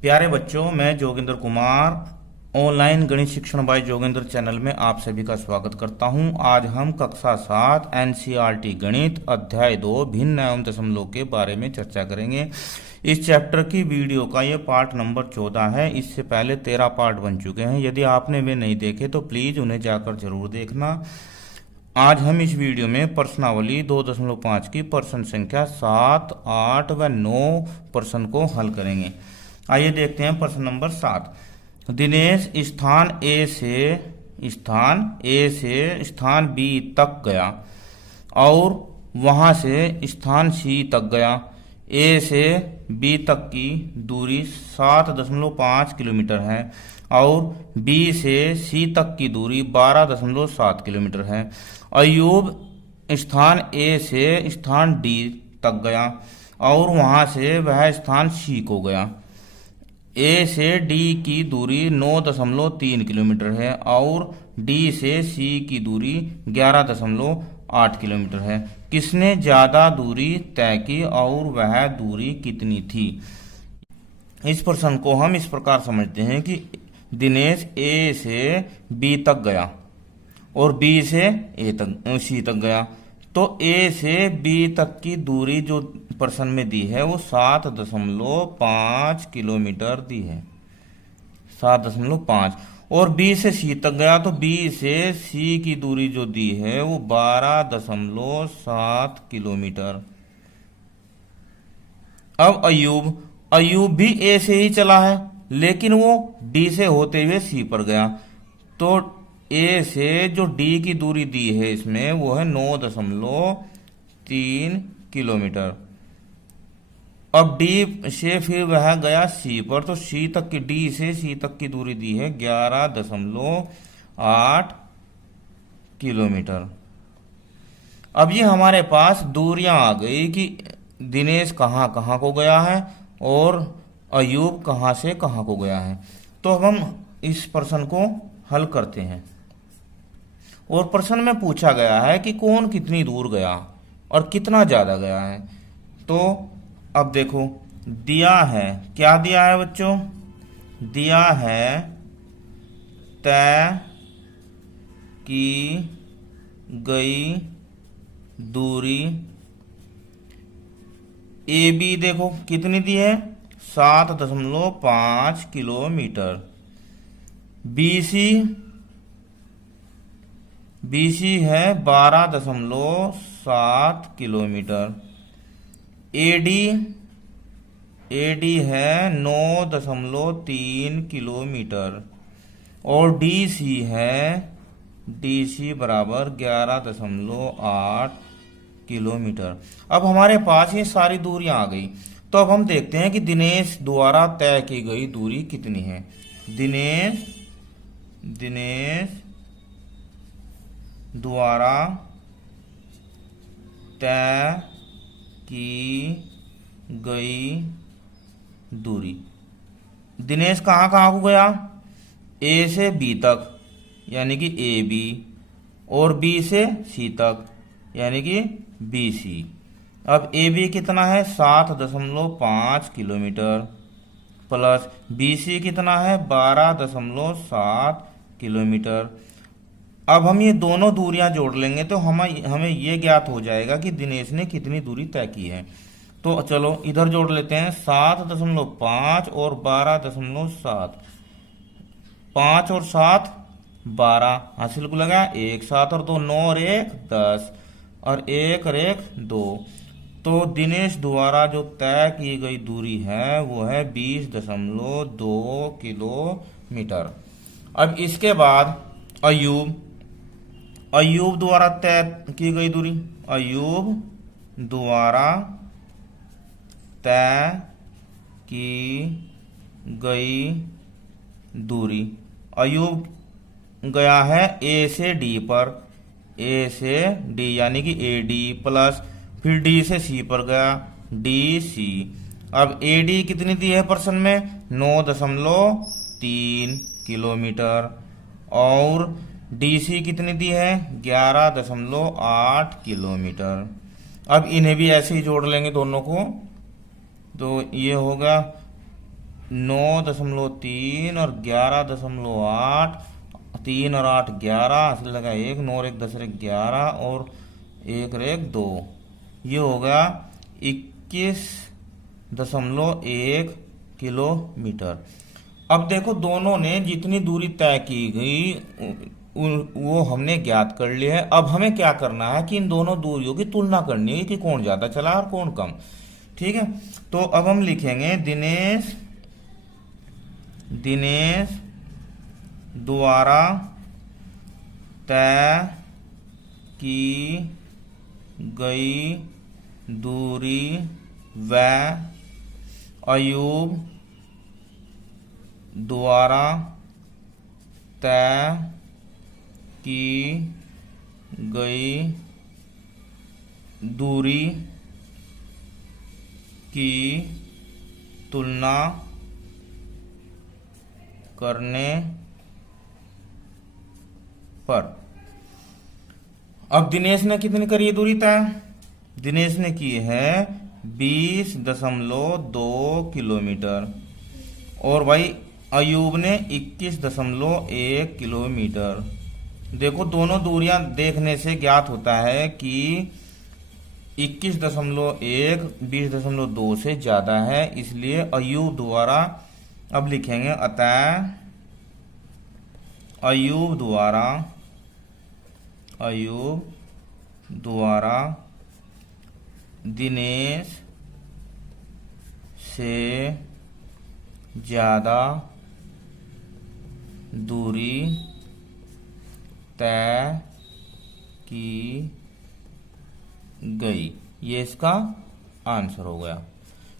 प्यारे बच्चों, मैं जोगिंदर कुमार ऑनलाइन गणित शिक्षण बाय जोगिंदर चैनल में आप सभी का स्वागत करता हूं। आज हम कक्षा 7 एनसीईआरटी गणित अध्याय 2 भिन्न एवं दशमलव के बारे में चर्चा करेंगे। इस चैप्टर की वीडियो का यह पार्ट नंबर 14 है। इससे पहले 13 पार्ट बन चुके हैं। यदि आपने वे नहीं देखे तो प्लीज उन्हें जाकर जरूर देखना। आज हम इस वीडियो में प्रश्नावली 2.5 की प्रश्न संख्या 7, 8 व 9 प्रश्न को हल करेंगे। आइए देखते हैं प्रश्न नंबर 7। दिनेश स्थान ए से स्थान बी तक गया और वहां से स्थान सी तक गया। ए से बी तक की दूरी 7.5 किलोमीटर है और बी से सी तक की दूरी 12.7 किलोमीटर है। अयूब स्थान ए से स्थान डी तक गया और वहां से वह स्थान सी को गया। ए से डी की दूरी 9.3 किलोमीटर है और डी से सी की दूरी 11.8 किलोमीटर है। किसने ज्यादा दूरी तय की और वह दूरी कितनी थी? इस प्रश्न को हम इस प्रकार समझते हैं कि दिनेश ए से बी तक गया और बी से सी तक गया। तो ए से बी तक की दूरी जो प्रश्न में दी है वो 7.5 किलोमीटर दी है, 7.5। और बी से सी तक गया तो बी से सी की दूरी जो दी है वो 12.7 किलोमीटर। अब अयूब भी ए से ही चला है लेकिन वो डी से होते हुए सी पर गया। तो ए से जो डी की दूरी दी है इसमें वो है 9.3 किलोमीटर। अब डी से फिर वह गया सी पर, तो सी तक की डी से सी तक की दूरी दी है 11.8 किलोमीटर। अब ये हमारे पास दूरियां आ गई कि दिनेश कहाँ कहाँ को गया है और अयूब कहाँ से कहाँ को गया है। तो अब हम इस प्रश्न को हल करते हैं। और प्रश्न में पूछा गया है कि कौन कितनी दूर गया और कितना ज्यादा गया है। तो अब देखो दिया है, क्या दिया है बच्चों? दिया है तय की गई दूरी ए बी, देखो कितनी दी है 7.5 किलोमीटर। बीसी है 12.7 किलोमीटर। एडी है 9.3 किलोमीटर और डीसी बराबर 11.8 किलोमीटर। अब हमारे पास ये सारी दूरियां आ गई। तो अब हम देखते हैं कि दिनेश द्वारा तय की गई दूरी कितनी है। दिनेश द्वारा तय की गई दूरी। दिनेश कहाँ कहाँ को गया? ए से बी तक यानी कि ए बी और बी से सी तक यानी कि बी सी। अब ए बी कितना है 7.5 किलोमीटर प्लस बी सी कितना है 12.7 किलोमीटर। अब हम ये दोनों दूरियां जोड़ लेंगे तो हमें ये ज्ञात हो जाएगा कि दिनेश ने कितनी दूरी तय की है। तो चलो इधर जोड़ लेते हैं 7.5 और 12.7। 5 और 7 12 हासिल को लगा 1, 7 और 2 9 और 1 10 और 1 और 1 2। तो दिनेश द्वारा जो तय की गई दूरी है वो है 20.2 किलोमीटर। अब इसके बाद अयूब द्वारा तय की गई दूरी। अयूब द्वारा तय की गई दूरी। अयूब गया है ए से डी पर, ए से डी यानी कि ए डी प्लस फिर डी से सी पर गया डी सी। अब ए डी कितनी दी है प्रश्न में 9.3 किलोमीटर और डीसी कितनी दी है 11.8 किलोमीटर। अब इन्हें भी ऐसे ही जोड़ लेंगे दोनों को। तो ये होगा 9.3 और 11.8, 3 और 8 11, हासिल लगा 1, 9 और 1 10 और 1 11 और 1 और 1 2, ये हो गया 21.1 किलोमीटर। अब देखो दोनों ने जितनी दूरी तय की गई वो हमने ज्ञात कर लिया है। अब हमें क्या करना है कि इन दोनों दूरियों की तुलना करनी है कि कौन ज्यादा चला और कौन कम। ठीक है, तो अब हम लिखेंगे दिनेश द्वारा तय की गई दूरी व अयूब द्वारा तय की गई दूरी की तुलना करने पर। अब दिनेश ने कितनी करी है दूरी तय? दिनेश ने की है 20.2 किलोमीटर और भाई अयूब ने 21.1 किलोमीटर। देखो दोनों दूरियां देखने से ज्ञात होता है कि 21.1 20.2 से ज्यादा है, इसलिए अयूब द्वारा, अब लिखेंगे अतः अयूब द्वारा दिनेश से ज्यादा दूरी तय की गई, ये इसका आंसर हो गया।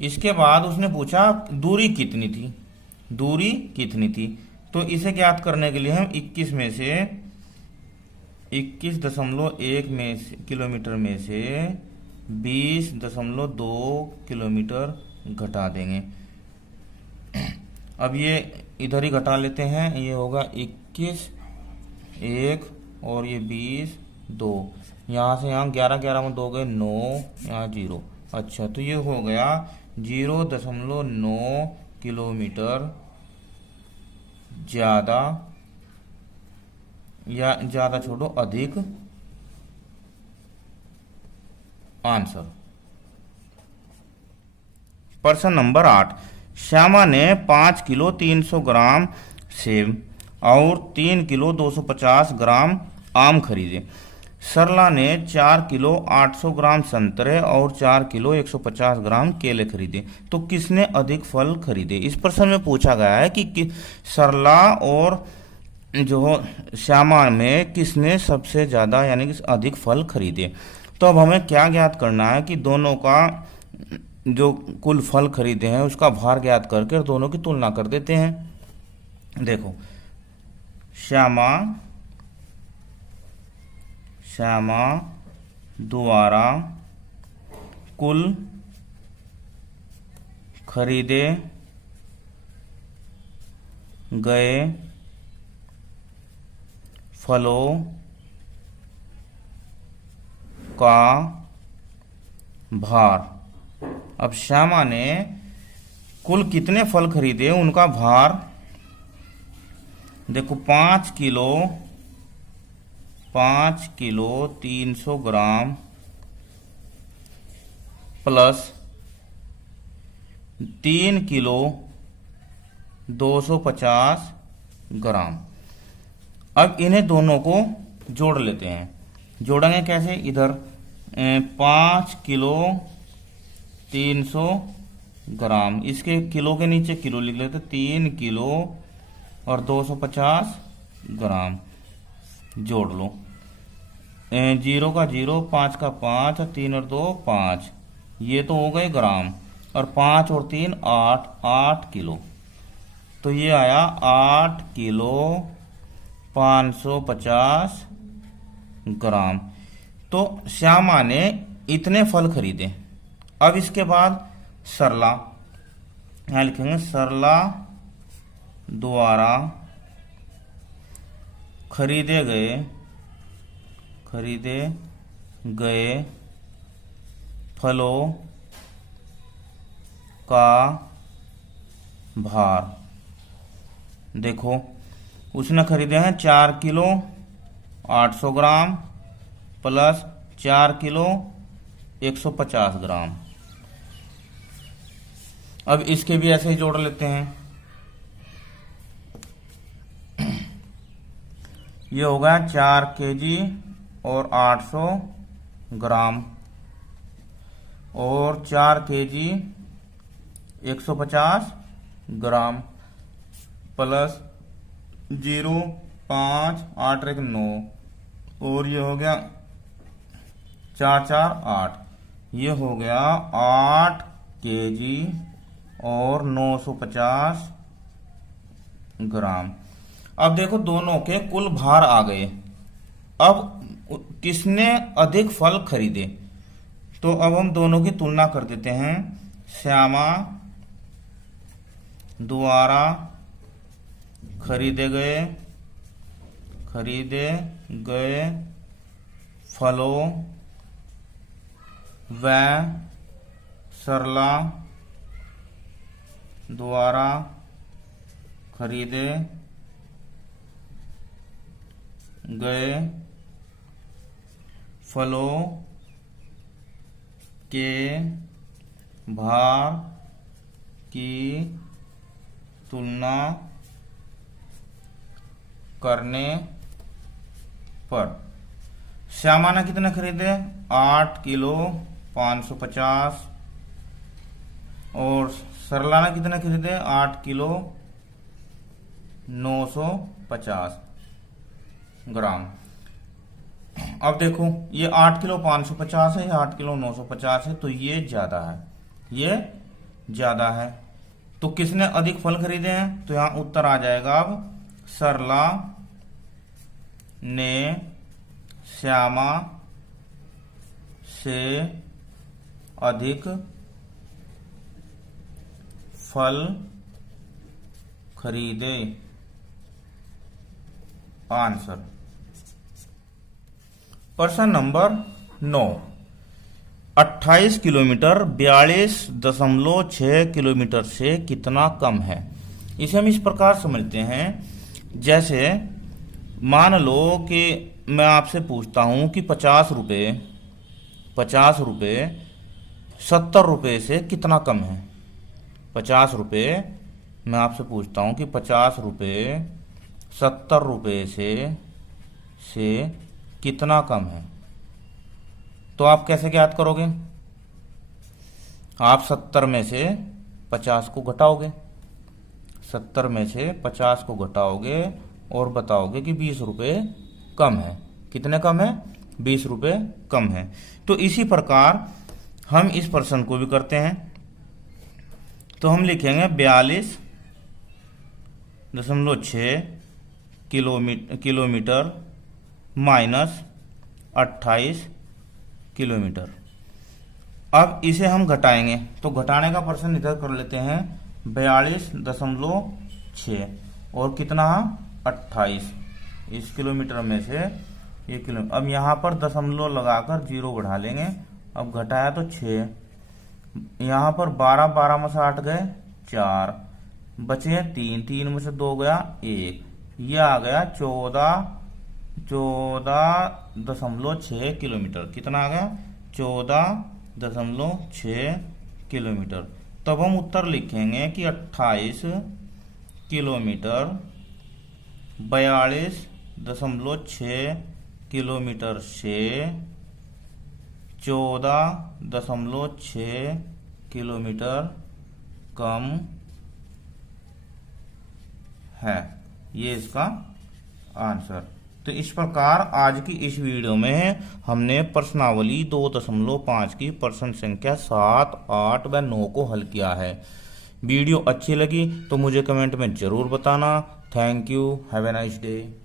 इसके बाद उसने पूछा दूरी कितनी थी, तो इसे ज्ञात करने के लिए हम 21 में से 21.1 किलोमीटर में से 20.2 किलोमीटर घटा देंगे। अब ये इधर ही घटा लेते हैं, ये होगा 21 1 और ये 20 2, यहाँ से यहाँ 11 11 में 2 गए 9, यहाँ 0। अच्छा, तो ये हो गया 0.9 किलोमीटर ज्यादा, या ज्यादा छोड़ो अधिक आंसर। प्रश्न नंबर 8, श्यामा ने 5 किलो 300 ग्राम सेब और 3 किलो 250 ग्राम आम खरीदे। सरला ने 4 किलो 800 ग्राम संतरे और 4 किलो 150 ग्राम केले खरीदे, तो किसने अधिक फल खरीदे? इस प्रश्न में पूछा गया है कि सरला और जो श्यामा में किसने सबसे ज्यादा यानी कि अधिक फल खरीदे। तो अब हमें क्या ज्ञात करना है कि दोनों का जो कुल फल खरीदे हैं उसका भार ज्ञात करके दोनों की तुलना कर देते हैं। देखो श्यामा द्वारा कुल खरीदे गए फलों का भार। अब श्यामा ने कुल कितने फल खरीदे उनका भार देखो 5 किलो 300 ग्राम प्लस 3 किलो 250 ग्राम। अब इन्हें दोनों को जोड़ लेते हैं। जोड़ेंगे कैसे? इधर 5 किलो 300 ग्राम, इसके किलो के नीचे किलो लिख लेते, 3 किलो और 250 ग्राम जोड़ लो। 0 का 0, 5 का 5, 3 और 2 5, ये तो हो गए ग्राम, और 5 और 3 8, 8 किलो, तो ये आया 8 किलो 550 ग्राम। तो श्यामा ने इतने फल खरीदे। अब इसके बाद सरला, यहां लिखेंगे सरला द्वारा खरीदे गए फलों का भार। देखो उसने खरीदे हैं 4 किलो 800 ग्राम प्लस 4 किलो 150 ग्राम। अब इसके भी ऐसे ही जोड़ लेते हैं। ये होगा 4 केजी और 800 ग्राम और 4 केजी 150 ग्राम प्लस 0, 5, 8, 9 और ये हो गया 4, 4, 8। ये हो गया 8 केजी और 950 ग्राम। अब देखो दोनों के कुल भार आ गए। अब किसने अधिक फल खरीदे, तो अब हम दोनों की तुलना कर देते हैं। श्यामा द्वारा खरीदे गए फलों व सरला द्वारा खरीदे गए फलों के भार की तुलना करने पर श्यामा ने कितने खरीदे 8 किलो 550 और सरला ने कितने खरीदे 8 किलो 950 ग्राम। अब देखो ये 8 किलो 550 है, 8 किलो 950 है, तो ये ज्यादा है, ये ज्यादा है। तो किसने अधिक फल खरीदे हैं, तो यहां उत्तर आ जाएगा। अब सरला ने श्यामा से अधिक फल खरीदे। आंसर प्रश्न नंबर 9। 28 किलोमीटर 42.6 किलोमीटर से कितना कम है। इसे हम इस प्रकार समझते हैं, जैसे मान लो कि मैं आपसे पूछता हूं कि 50 रुपये 70 रुपये से कितना कम है। 50 रुपये मैं आपसे पूछता हूं कि 50 रुपये 70 रुपये से कितना कम है, तो आप कैसे ज्ञात करोगे। आप 70 में से 50 को घटाओगे, 70 में से 50 को घटाओगे और बताओगे कि 20 रुपये कम है। कितने कम है, 20 रुपये कम है। तो इसी प्रकार हम इस प्रश्न को भी करते हैं। तो हम लिखेंगे 42.6 किलोमीटर माइनस 28 किलोमीटर। अब इसे हम घटाएंगे, तो घटाने का प्रश्न इधर कर लेते हैं। 42.6 और कितना 28 इस किलोमीटर में से ये किलो। अब यहाँ पर दशमलव लगाकर 0 बढ़ा लेंगे। अब घटाया तो 6, यहाँ पर 12 में से 8 गए 4, बचे 3 में से 2 गया 1, ये आ गया 14.6 किलोमीटर। कितना आ गया 14.6 किलोमीटर। तब हम उत्तर लिखेंगे कि 28 किलोमीटर 42.6 किलोमीटर से 14.6 किलोमीटर कम है। ये इसका आंसर। तो इस प्रकार आज की इस वीडियो में हमने प्रश्नावली 2.5 की प्रश्न संख्या 7, 8 व 9 को हल किया है। वीडियो अच्छी लगी तो मुझे कमेंट में जरूर बताना। Thank you, have a nice day.